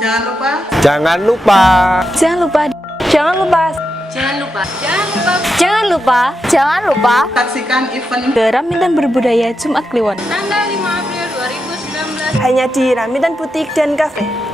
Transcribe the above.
Jangan lupa. Jangan lupa. Jangan lupa. Jangan lupa. Jangan lupa. Jangan lupa. Jangan lupa. Jangan lupa. Saksikan event Ke Ramitan Berbudaya Jumat Kliwon. Tanggal 5 April 2019. Hanya di Ramitan Butik dan Cafe.